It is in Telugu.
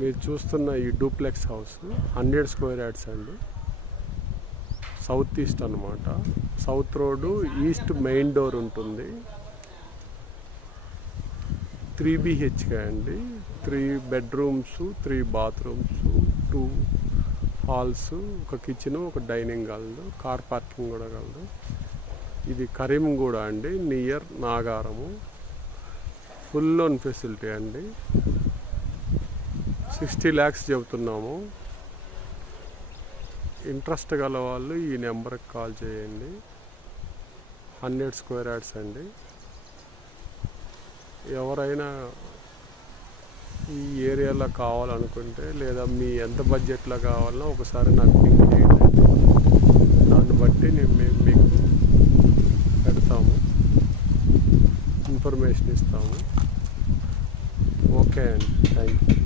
మీరు చూస్తున్న ఈ డూప్లెక్స్ హౌస్ 100 స్క్వేర్ యార్డ్స్ అండి. సౌత్ ఈస్ట్ అనమాట. South road east main door ఉంటుంది. 3 BHK అండి. 3 బెడ్రూమ్స్, 3 బాత్రూమ్స్, 2 హాల్స్, ఒక కిచెన్, ఒక డైనింగ్ కలదు, కార్ పార్కింగ్ కూడా కలదు. ఇది కరీంగూడ అండి, నియర్ నాగారము. ఫుల్ లోన్ ఫెసిలిటీ అండి. 60 lakhs చెబుతున్నాము. ఇంట్రెస్ట్ గల వాళ్ళు ఈ నెంబర్కి కాల్ చేయండి. 100 స్క్వేర్ యార్డ్స్ అండి. ఎవరైనా ఈ ఏరియాలో కావాలనుకుంటే లేదా మీ ఎంత బడ్జెట్లో కావాలన్నా ఒకసారి నాకు పింక్ చేయండి. దాన్ని బట్టి మేము మీకు పెడతాము, ఇన్ఫర్మేషన్ ఇస్తాము. ఓకే అండి, థ్యాంక్ యూ.